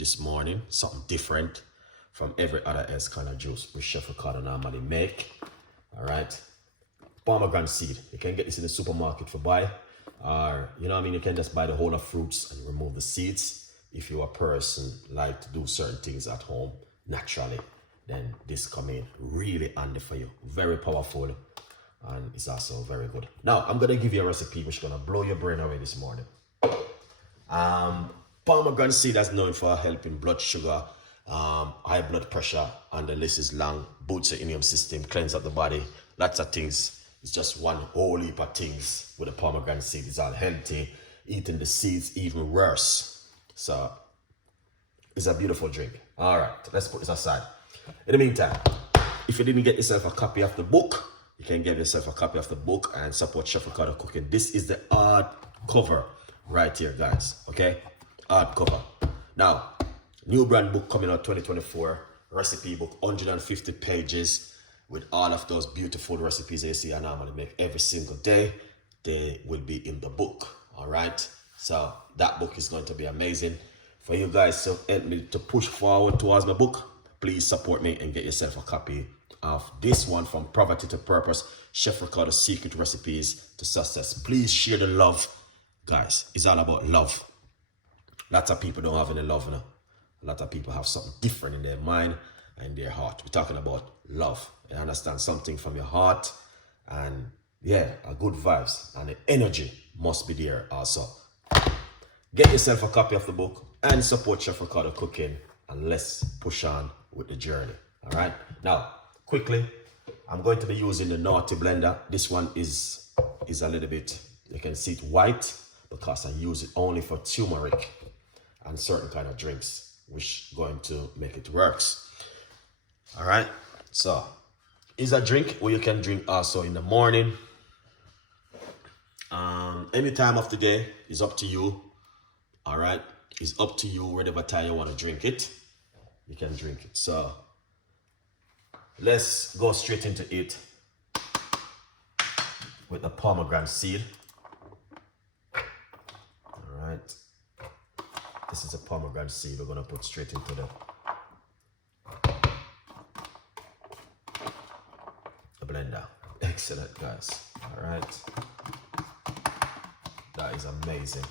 this morning, something different from every other else kind of juice which Chef Ricardo normally make. All right, pomegranate seed. You can get this in the supermarket for buy, or you know what I mean, you can just buy the whole of fruits and remove the seeds. If you're a person like to do certain things at home naturally, then this come in really handy for you. Very powerful, and it's also very good. Now I'm gonna give you a recipe which is gonna blow your brain away this morning. Pomegranate seed is known for helping blood sugar, high blood pressure, and the list is long. Boosts the immune system, cleanse up the body, lots of things. It's just one whole heap of things with the pomegranate seed. It's all healthy. Eating the seeds even worse. So it's a beautiful drink. All right, let's put this aside. In the meantime, if you didn't get yourself a copy of the book, you can get yourself a copy of the book and support Chef Ricardo Cooking. This is the hard cover right here, guys. Okay, hard cover. Now, new brand book coming out 2024. Recipe book, 150 pages with all of those beautiful recipes you see I normally make every single day. They will be in the book. All right. So that book is going to be amazing for you guys to help me to push forward towards my book. Please support me and get yourself a copy of this one, From Poverty to Purpose, Chef Ricardo's Secret Recipes to Success. Please share the love, guys. It's all about love. Lots of people don't have any love now. A lot of people have something different in their mind and their heart. We're talking about love. You understand, something from your heart, and yeah, a good vibes, and the energy must be there also. Get yourself a copy of the book and support Chef Ricardo Cooking, and let's push on with the journey. All right. Now, quickly, I'm going to be using the Naughty blender. This one is a little bit, you can see it white because I use it only for turmeric and certain kind of drinks, which going to make it works. All right. So, it's a drink where you can drink also in the morning. Any time of the day is up to you. All right. It's up to you whatever time you want to drink it. You can drink it. So let's go straight into it with the pomegranate seed. All right. This is a pomegranate seed we're going to put straight into the blender. Excellent, guys. All right. That is amazing.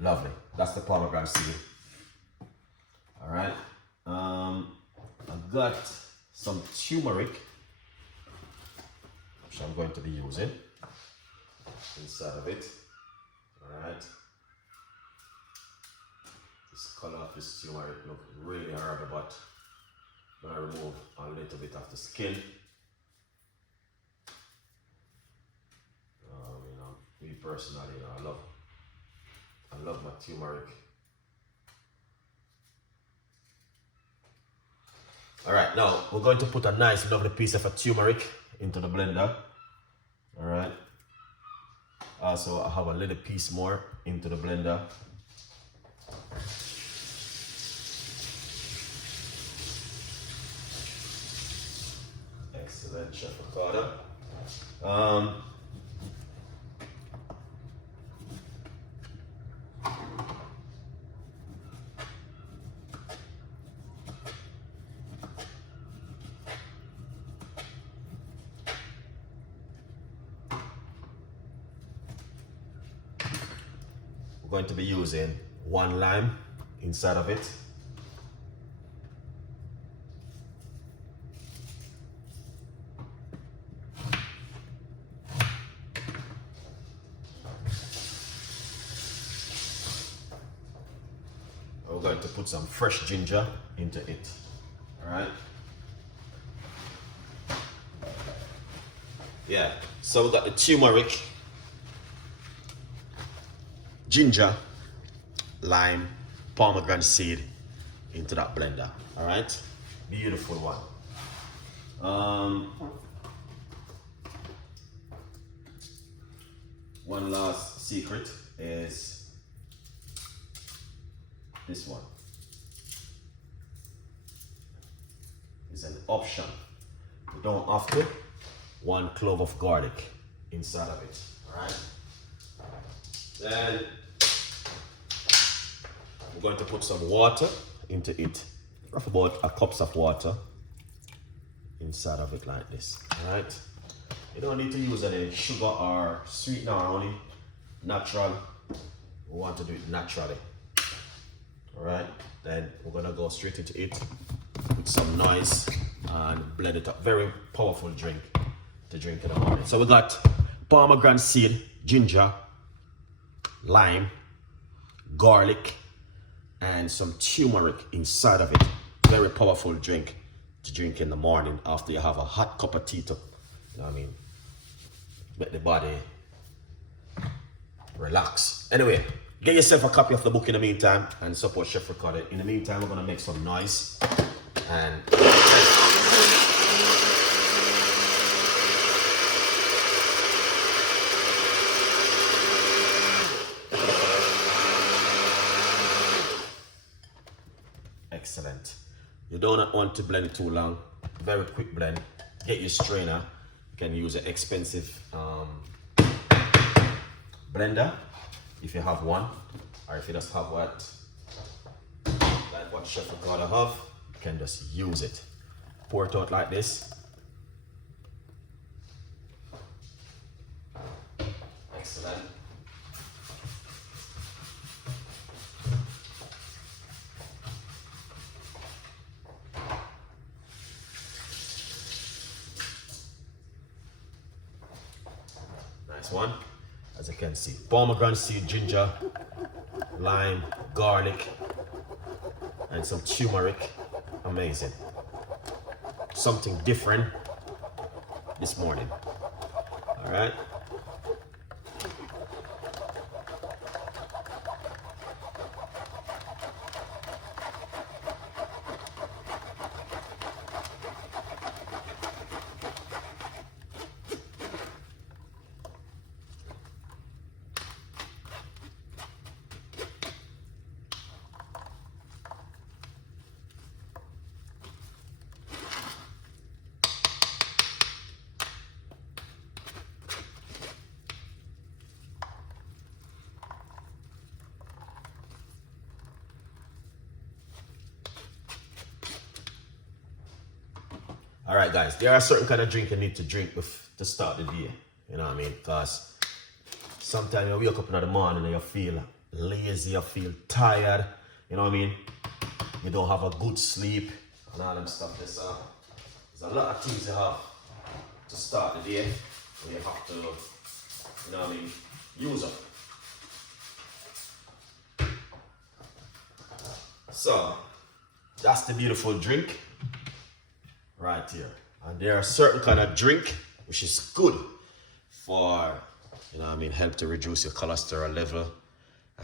Lovely. That's the pomegranate seed. All right. I've got some turmeric, which I'm going to be using inside of it. All right. This color of this turmeric looks really hard, but I'm gonna remove a little bit of the skin. You know, me personally, I love my turmeric. All right, now we're going to put a nice lovely piece of a turmeric into the blender. All right. Also, I have a little piece more into the blender. Excellent, Chef Ricardo. We're going to be using 1 lime inside of it. We're going to put some fresh ginger into it. All right. Yeah, so we got the turmeric, ginger, lime, pomegranate seed into that blender. All right, beautiful one. One last secret is this one. option. You don't have to. 1 clove of garlic inside of it. Alright? Then we're going to put some water into it. Rough about a cup of water inside of it like this. Alright? You don't need to use any sugar or sweetener, only natural. We want to do it naturally. Alright? Then we're gonna go straight into it with some noise and blend it up. Very powerful drink to drink in the morning. So we got pomegranate seed, ginger, lime, garlic, and some turmeric inside of it. Very powerful drink to drink in the morning after you have a hot cup of tea to, you know what I mean, make the body relax. Anyway, get yourself a copy of the book in the meantime and support Chef Ricardo. In the meantime, we're gonna make some noise and excellent. You don't want to blend it too long. Very quick blend. Get your strainer. You can use an expensive blender if you have one, or if you just have what, like what Chef Ricardo have, you can just use it. Pour it out like this. Excellent. Nice one. As you can see, pomegranate seed, ginger, lime, garlic, and some turmeric. Amazing. Something different this morning. All right. All right, guys, there are certain kind of drink you need to drink to start the day. You know what I mean? Because sometimes you wake up in the morning and you feel lazy, you feel tired. You know what I mean? You don't have a good sleep and all them stuff. There's a lot of things you have to start the day. And you have to, you know what I mean, use them. So, that's the beautiful drink right here. And there are certain kind of drink which is good for, you know what I mean, help to reduce your cholesterol level,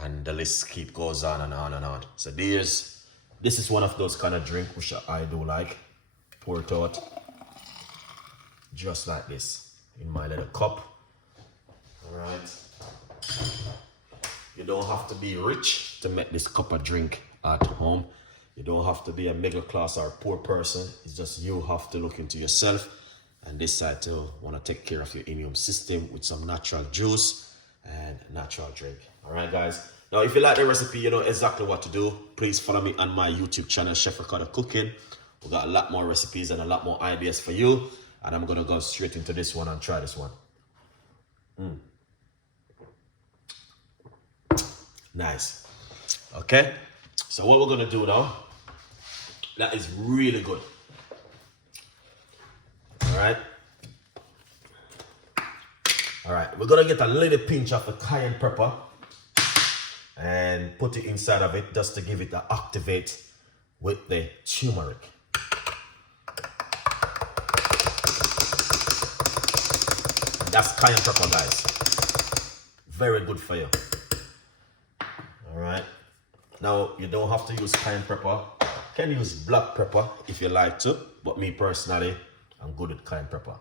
and the list goes on and on and on. So this is one of those kind of drink which I do like. Pour it out just like this in my little cup. All right. You don't have to be rich to make this cup of drink at home. You don't have to be a middle class or a poor person. It's just you have to look into yourself and decide to want to take care of your immune system with some natural juice and natural drink. All right, guys. Now, if you like the recipe, you know exactly what to do. Please follow me on my YouTube channel, Chef Ricardo Cooking. We got a lot more recipes and a lot more ideas for you. And I'm going to go straight into this one and try this one. Nice. Okay. So what we're going to do now, that is really good. All right. All right. We're going to get a little pinch of the cayenne pepper and put it inside of it just to give it an activate with the turmeric. And that's cayenne pepper, guys. Very good for you. All right. Now, you don't have to use cayenne pepper. You can use black pepper if you like to, but me personally, I'm good with cayenne pepper.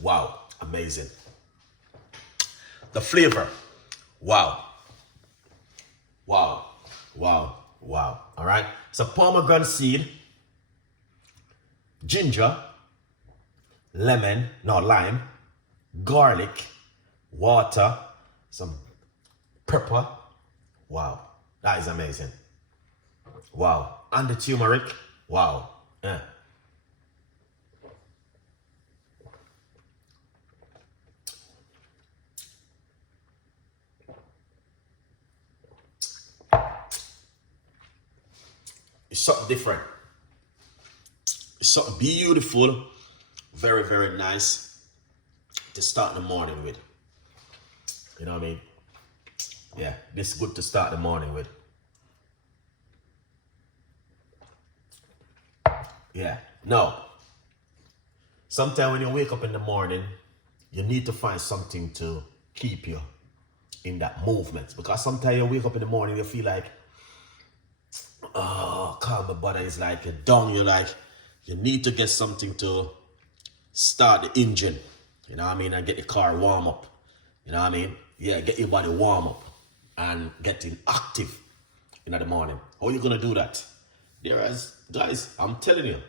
Wow, amazing. The flavor, wow. Wow. Wow. All right. So pomegranate seed, ginger, lime, garlic, water, some pepper. Wow. That is amazing. Wow. And the turmeric. Wow. Yeah. It's something different. It's something beautiful. Very, very nice to start the morning with. You know what I mean? Yeah, this is good to start the morning with. Yeah. No. Sometimes when you wake up in the morning, you need to find something to keep you in that movement. Because sometimes you wake up in the morning, you feel like, oh, calm, my body is like down. You're like, you need to get something to start the engine. You know what I mean? And get the car warm up. You know what I mean? Yeah, get your body warm up and getting active in the morning. How are you going to do that? Guys, I'm telling you,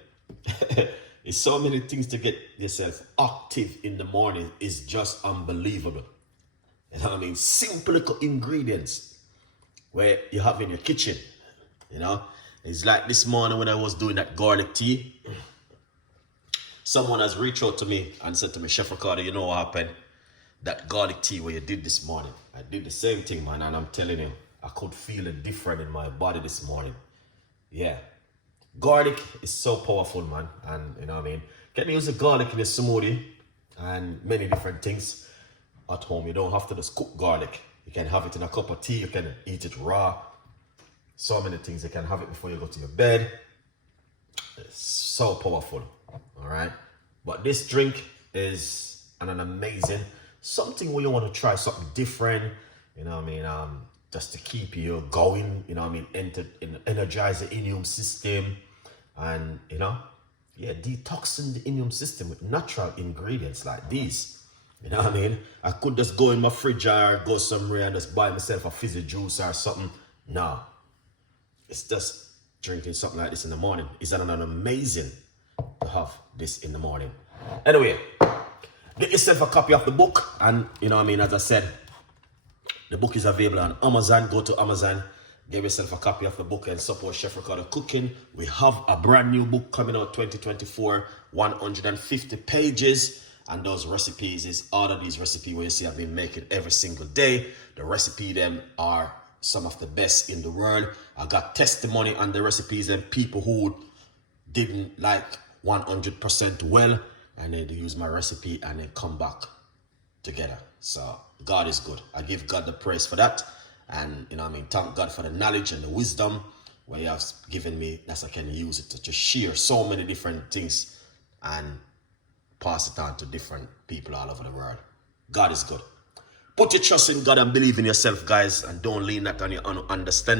it's so many things to get yourself active in the morning. Is just unbelievable. You know what I mean? Simple little ingredients where you have in your kitchen. You know, it's like this morning when I was doing that garlic tea. Someone has reached out to me and said to me, Chef Ricardo, you know what happened? That garlic tea where you did this morning. I did the same thing, man, and I'm telling you, I could feel it different in my body this morning. Yeah. Garlic is so powerful, man. And you know what I mean? Can use the garlic in a smoothie and many different things at home. You don't have to just cook garlic. You can have it in a cup of tea. You can eat it raw. So many things. You can have it before you go to your bed. It's so powerful. All right. But this drink is an amazing something where you want to try something different. You know what I mean? Just to keep you going. You know what I mean? Energize the immune system. And, you know, yeah, detoxing the immune system with natural ingredients like these. You know what I mean? I could just go in my fridge or go somewhere and just buy myself a fizzy juice or something. No. It's just drinking something like this in the morning. It's an amazing to have this in the morning. Anyway, get yourself a copy of the book. And, you know what I mean, as I said, the book is available on Amazon. Go to Amazon. Give yourself a copy of the book and support Chef Ricardo Cooking. We have a brand new book coming out 2024, 150 pages. And those recipes is all of these recipes where you see I've been making every single day. The recipe them are some of the best in the world. I got testimony on the recipes and people who didn't like 100% well. And they use my recipe and they come back together. So God is good. I give God the praise for that. And, you know what I mean, thank God for the knowledge and the wisdom where He has given me, that I can use it to share so many different things and pass it on to different people all over the world. God is good. Put your trust in God and believe in yourself, guys, and don't lean that on your own understanding.